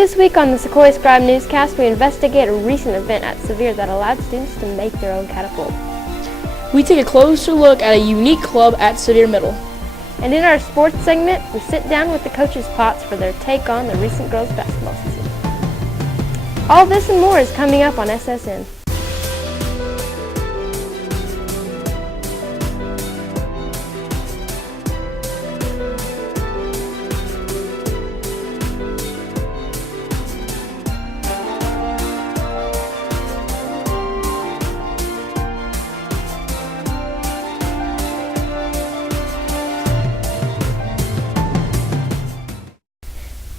This week on the Sequoyah Scribe Newscast, we investigate a recent event at Sevier that allowed students to make their own catapult. We take a closer look at a unique club at Sevier Middle. And in our sports segment, we sit down with the coaches' pots for their take on the recent girls' basketball season. All this and more is coming up on SSN.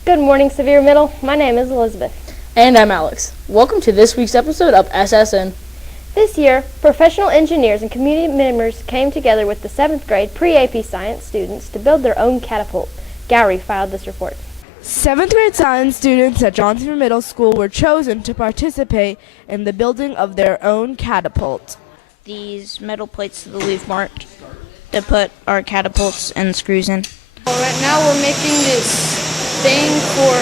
Good morning, Sevier Middle. My name is Elizabeth. And I'm Alex. Welcome to this week's episode of SSN. This year, professional engineers and community members came together with the 7th grade pre-AP science students to build their own catapult. Gowrie filed this report. 7th grade science students at Sevier Middle School were chosen to participate in the building of their own catapult. These metal plates that we've marked to put our catapults and screws in. Right now we're making this thing for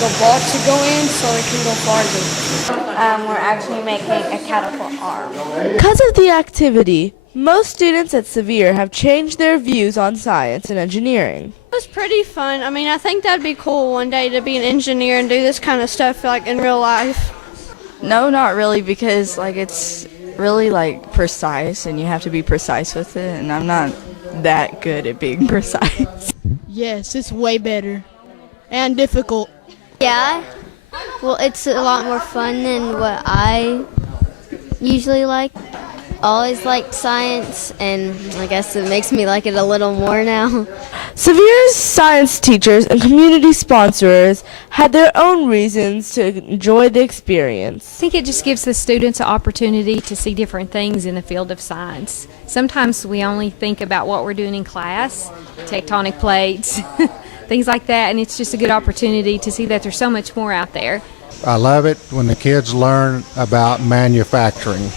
the ball to go in so it can go farther. We're actually making a catapult arm. Because of the activity, most students at Sevier have changed their views on science and engineering. It was pretty fun. I mean, I think that'd be cool one day to be an engineer and do this kind of stuff like in real life. No, not really, because it's really precise and you have to be precise with it, and I'm not that good at being precise. Yes, it's way better and difficult. Yeah, well, it's a lot more fun than what I usually like. Always liked science, and I guess it makes me like it a little more now. Sevier's science teachers and community sponsors had their own reasons to enjoy the experience. I think it just gives the students an opportunity to see different things in the field of science. Sometimes we only think about what we're doing in class, tectonic plates, things like that, and it's just a good opportunity to see that there's so much more out there. I love it when the kids learn about manufacturing,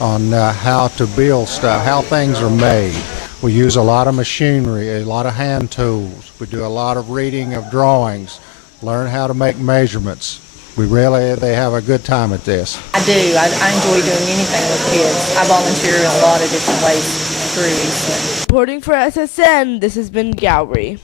on how to build stuff, how things are made. We use a lot of machinery, a lot of hand tools. We do a lot of reading of drawings, learn how to make measurements. They have a good time at this. I do. I enjoy doing anything with kids. I volunteer in a lot of different ways through Eastman. Reporting for SSN, this has been Gowrie.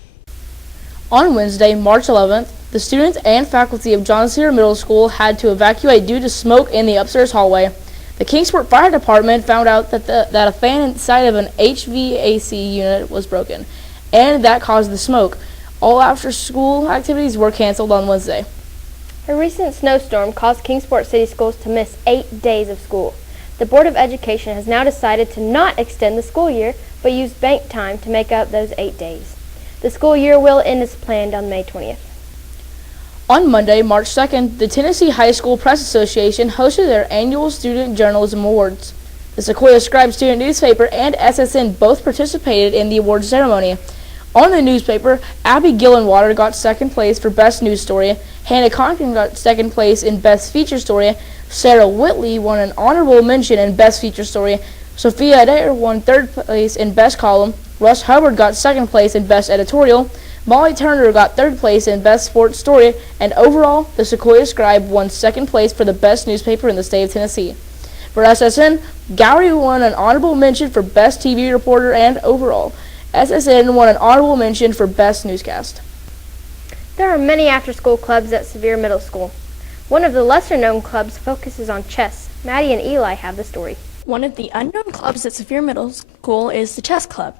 On Wednesday, March 11th, the students and faculty of Sevier Middle School had to evacuate due to smoke in the upstairs hallway. The Kingsport Fire Department found out that a fan inside of an HVAC unit was broken, and that caused the smoke. All after-school activities were canceled on Wednesday. A recent snowstorm caused Kingsport City Schools to miss 8 days of school. The Board of Education has now decided to not extend the school year, but use bank time to make up those 8 days. The school year will end as planned on May 20th. On Monday, March 2nd, the Tennessee High School Press Association hosted their annual Student Journalism Awards. The Sequoyah Scribe student newspaper and SSN both participated in the awards ceremony. On the newspaper, Abby Gillenwater got second place for Best News Story, Hannah Conkin got second place in Best Feature Story, Sarah Whitley won an honorable mention in Best Feature Story, Sophia Adair won third place in Best Column, Russ Hubbard got second place in Best Editorial, Molly Turner got third place in Best Sports Story, and overall, the Sequoyah Scribe won second place for the best newspaper in the state of Tennessee. For SSN, Gowrie won an honorable mention for Best TV Reporter, and overall, SSN won an honorable mention for Best Newscast. There are many after-school clubs at Sevier Middle School. One of the lesser-known clubs focuses on chess. Maddie and Eli have the story. One of the unknown clubs at Sevier Middle School is the Chess Club.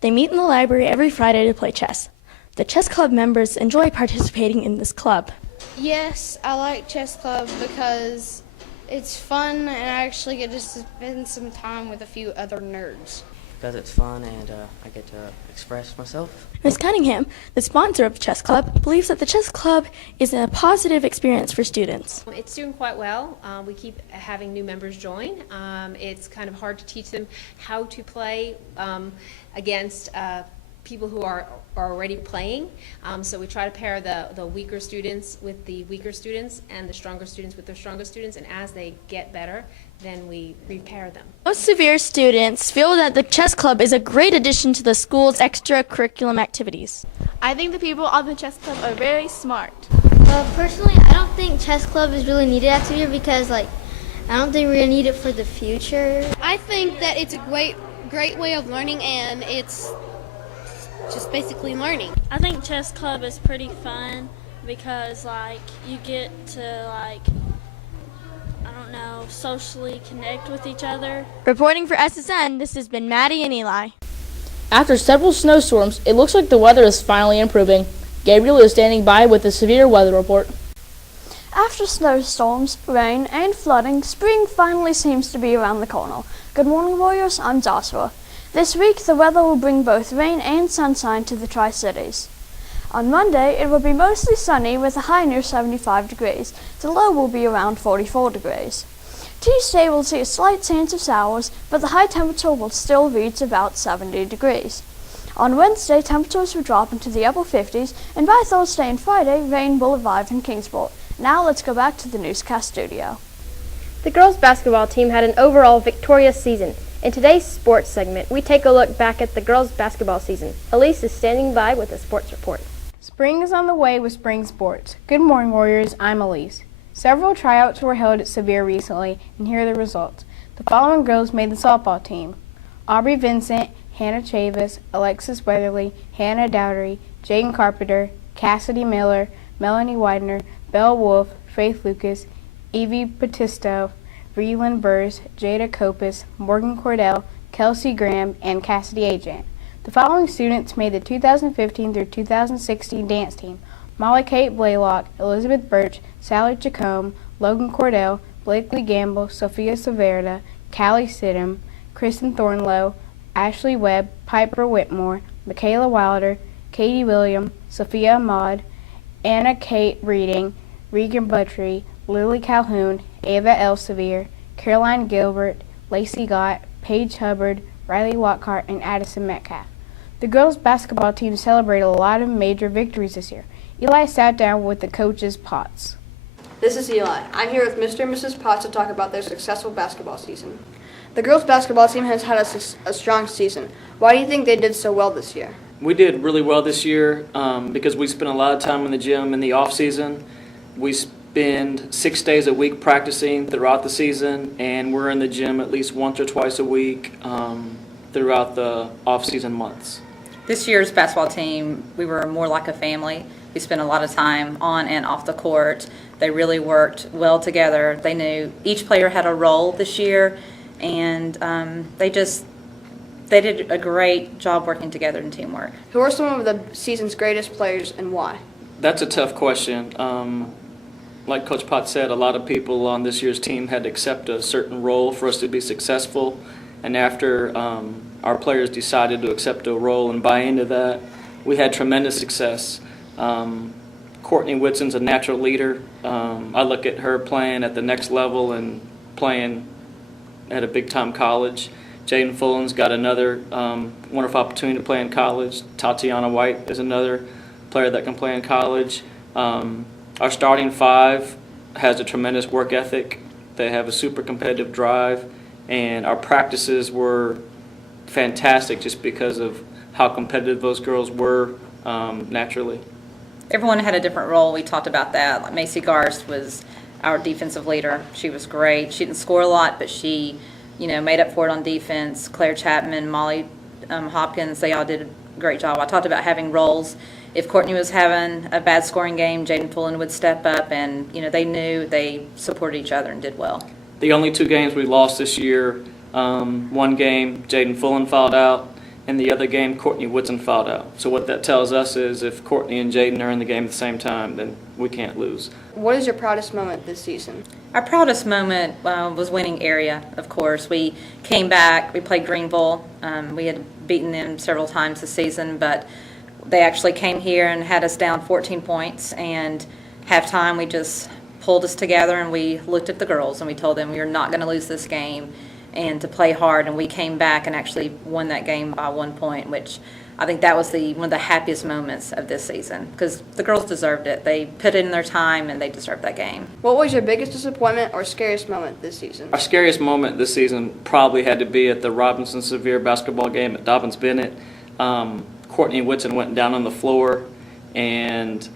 They meet in the library every Friday to play chess. The chess club members enjoy participating in this club. Yes, I like chess club because it's fun and I actually get to spend some time with a few other nerds. Because it's fun and I get to express myself. Ms. Cunningham, the sponsor of the chess club, believes that the chess club is a positive experience for students. It's doing quite well. We keep having new members join. It's kind of hard to teach them how to play against people who are already playing. So we try to pair the weaker students with the weaker students and the stronger students with the stronger students, and as they get better, then we repair them. Most Sevier students feel that the chess club is a great addition to the school's extracurriculum activities. I think the people on the chess club are very smart. Personally, I don't think chess club is really needed at Sevier because, I don't think we're going to need it for the future. I think that it's a great way of learning, and it's just basically learning. I think chess club is pretty fun because, you get to, socially connect with each other. Reporting for SSN, this has been Maddie and Eli. After several snowstorms, it looks like the weather is finally improving. Gabriel is standing by with a severe weather report. After snowstorms, rain, and flooding, spring finally seems to be around the corner. Good morning, Warriors. I'm Joshua. This week, the weather will bring both rain and sunshine to the Tri-Cities. On Monday, it will be mostly sunny with a high near 75 degrees. The low will be around 44 degrees. Tuesday will see a slight chance of showers, but the high temperature will still reach about 70 degrees. On Wednesday, temperatures will drop into the upper 50s, and by Thursday and Friday, rain will arrive in Kingsport. Now let's go back to the newscast studio. The girls' basketball team had an overall victorious season. In today's sports segment, we take a look back at the girls' basketball season. Alise is standing by with a sports report. Spring is on the way with spring sports. Good morning, Warriors. I'm Alise. Several tryouts were held at Sevier recently, and here are the results. The following girls made the softball team: Aubrey Vincent, Hannah Chavis, Alexis Weatherly, Hannah Dowdery, Jaden Carpenter, Cassidy Miller, Melanie Widener, Belle Wolf, Faith Lucas, Evie Batisto, Vreeland Burrs, Jada Copus, Morgan Cordell, Kelsey Graham, and Cassidy Agent. The following students made the 2015 through 2016 dance team: Molly Kate Blaylock, Elizabeth Birch, Sally Chacombe, Logan Cordell, Blakely Gamble, Sophia Saverda, Callie Sidham, Kristen Thornlow, Ashley Webb, Piper Whitmore, Michaela Wilder, Katie William, Sophia Ahmad, Anna Kate Reading, Regan Buttrey, Lily Calhoun, Ava Elsevier, Caroline Gilbert, Lacey Gott, Paige Hubbard, Riley Lockhart, and Addison Metcalf. The girls' basketball team celebrated a lot of major victories this year. Eli sat down with the coaches Potts. This is Eli. I'm here with Mr. and Mrs. Potts to talk about their successful basketball season. The girls' basketball team has had a strong season. Why do you think they did so well this year? We did really well this year because we spent a lot of time in the gym in the off season. We spend 6 days a week practicing throughout the season, and we're in the gym at least once or twice a week throughout the off season months. This year's basketball team, we were more like a family. We spent a lot of time on and off the court. They really worked well together. They knew each player had a role this year, and they did a great job working together in teamwork. Who are some of the season's greatest players and why? That's a tough question. Like Coach Potts said, a lot of people on this year's team had to accept a certain role for us to be successful, and after our players decided to accept a role and buy into that, we had tremendous success. Courtney Whitson's a natural leader. I look at her playing at the next level and playing at a big-time college. Jaden Fullen's got another wonderful opportunity to play in college. Tatiana White is another player that can play in college. Our starting five has a tremendous work ethic. They have a super competitive drive, and our practices were fantastic just because of how competitive those girls were naturally. Everyone had a different role. We talked about that. Like Macy Garst was our defensive leader. She was great. She didn't score a lot, but she, made up for it on defense. Claire Chapman, Molly Hopkins, they all did a great job. I talked about having roles. If Courtney was having a bad scoring game, Jaden Fullen would step up, and they knew they supported each other and did well. The only 2 games we lost this year, one game Jaden Fullen fouled out, and the other game Courtney Whitson fouled out. So what that tells us is if Courtney and Jaden are in the game at the same time, then we can't lose. What is your proudest moment this season? Our proudest moment was winning area, of course. We came back, we played Greenville. We had beaten them several times this season, but they actually came here and had us down 14 points, and halftime we just pulled us together and we looked at the girls and we told them we are not going to lose this game and to play hard, and we came back and actually won that game by 1 point, which I think that was one of the happiest moments of this season because the girls deserved it. They put in their time and they deserved that game. What was your biggest disappointment or scariest moment this season? Our scariest moment this season probably had to be at the Robinson Sevier basketball game at Dobbins-Bennett. Courtney Whitson went down on the floor and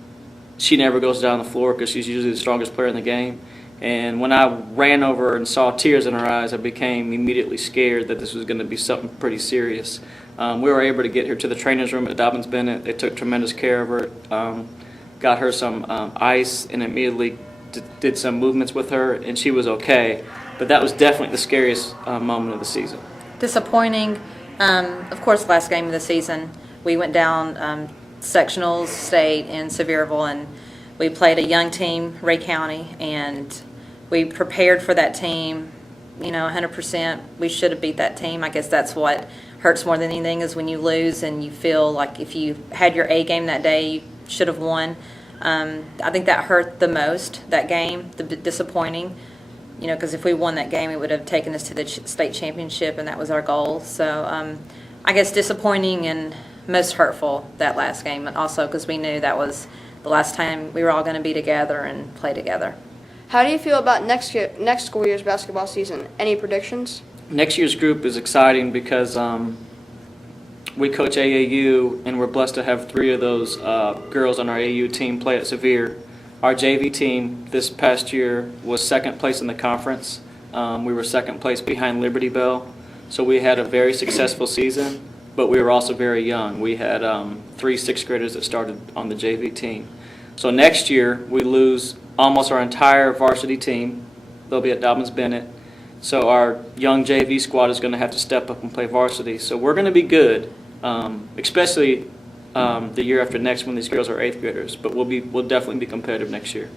she never goes down the floor because she's usually the strongest player in the game. And when I ran over and saw tears in her eyes, I became immediately scared that this was going to be something pretty serious. We were able to get her to the trainer's room at Dobbins Bennett. They took tremendous care of her, got her some ice, and immediately did some movements with her, and she was okay. But that was definitely the scariest moment of the season. Disappointing. Of course, last game of the season, we went down sectionals, state in Sevierville, and we played a young team, Ray County, and we prepared for that team, 100%. We should have beat that team. I guess that's what hurts more than anything is when you lose and you feel like if you had your A game that day, you should have won. I think that hurt the most, that game, disappointing, because if we won that game, it would have taken us to the state championship, and that was our goal. So I guess disappointing and most hurtful, that last game, and also because we knew that was the last time we were all going to be together and play together. How do you feel about next school year's basketball season? Any predictions? Next year's group is exciting because we coach AAU, and we're blessed to have 3 of those girls on our AAU team play at Sevier. Our JV team this past year was second place in the conference. We were second place behind Liberty Bell. So we had a very successful season, but we were also very young. We had 3 6th graders that started on the JV team. So next year, we lose almost our entire varsity team. They'll be at Dobbins Bennett. So our young JV squad is going to have to step up and play varsity. So we're going to be good, especially the year after next when these girls are 8th graders. But we'll definitely be competitive next year.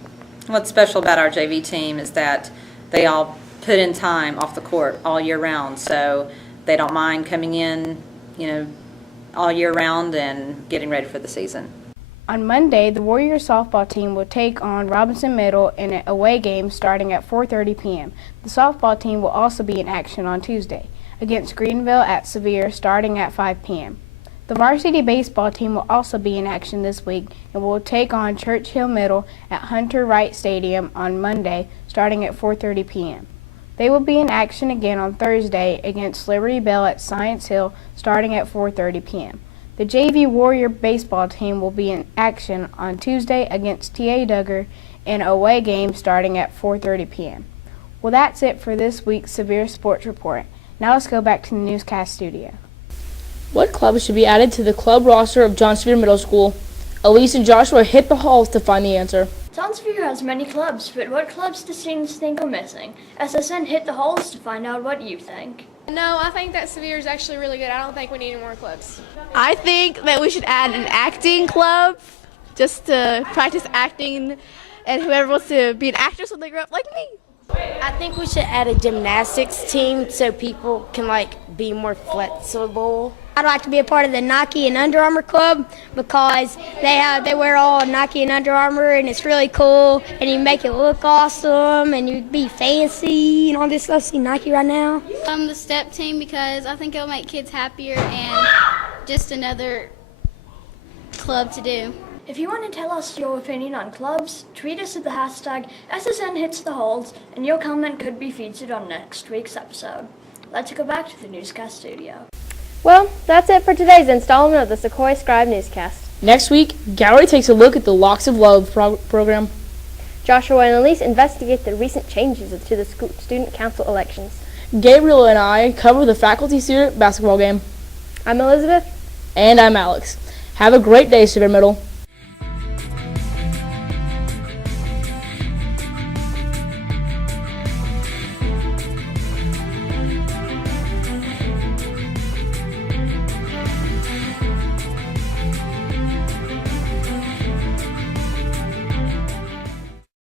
What's special about our JV team is that they all put in time off the court all year round. So they don't mind coming in, all year round and getting ready for the season. On Monday, the Warriors softball team will take on Robinson Middle in an away game starting at 4:30 p.m. The softball team will also be in action on Tuesday against Greenville at Sevier starting at 5 p.m. The varsity baseball team will also be in action this week and will take on Churchill Middle at Hunter Wright Stadium on Monday starting at 4:30 p.m. They will be in action again on Thursday against Liberty Bell at Science Hill starting at 4:30 p.m. The JV Warrior baseball team will be in action on Tuesday against T.A. Duggar in an away game starting at 4:30 p.m. Well, that's it for this week's Sevier Sports Report. Now let's go back to the newscast studio. What clubs should be added to the club roster of John Sevier Middle School? Alise and Joshua hit the halls to find the answer. John Sevier has many clubs, but what clubs do students think are missing? SSN hit the halls to find out what you think. No, I think that Sevier is actually really good. I don't think we need any more clubs. I think that we should add an acting club just to practice acting, and whoever wants to be an actress when they grow up like me. I think we should add a gymnastics team so people can be more flexible. I'd like to be a part of the Nike and Under Armour club because they wear all Nike and Under Armour and it's really cool and you make it look awesome and you'd be fancy and all this stuff. See Nike right now. The step team because I think it'll make kids happier and just another club to do. If you want to tell us your opinion on clubs, tweet us at the hashtag #SSNHitsTheHalls and your comment could be featured on next week's episode. Let's go back to the newscast studio. Well, that's it for today's installment of the Sequoyah Scribe Newscast. Next week, Gallery takes a look at the Locks of Love program. Joshua and Alise investigate the recent changes to the student council elections. Gabriel and I cover the faculty-student basketball game. I'm Elizabeth. And I'm Alex. Have a great day, Sevier Middle.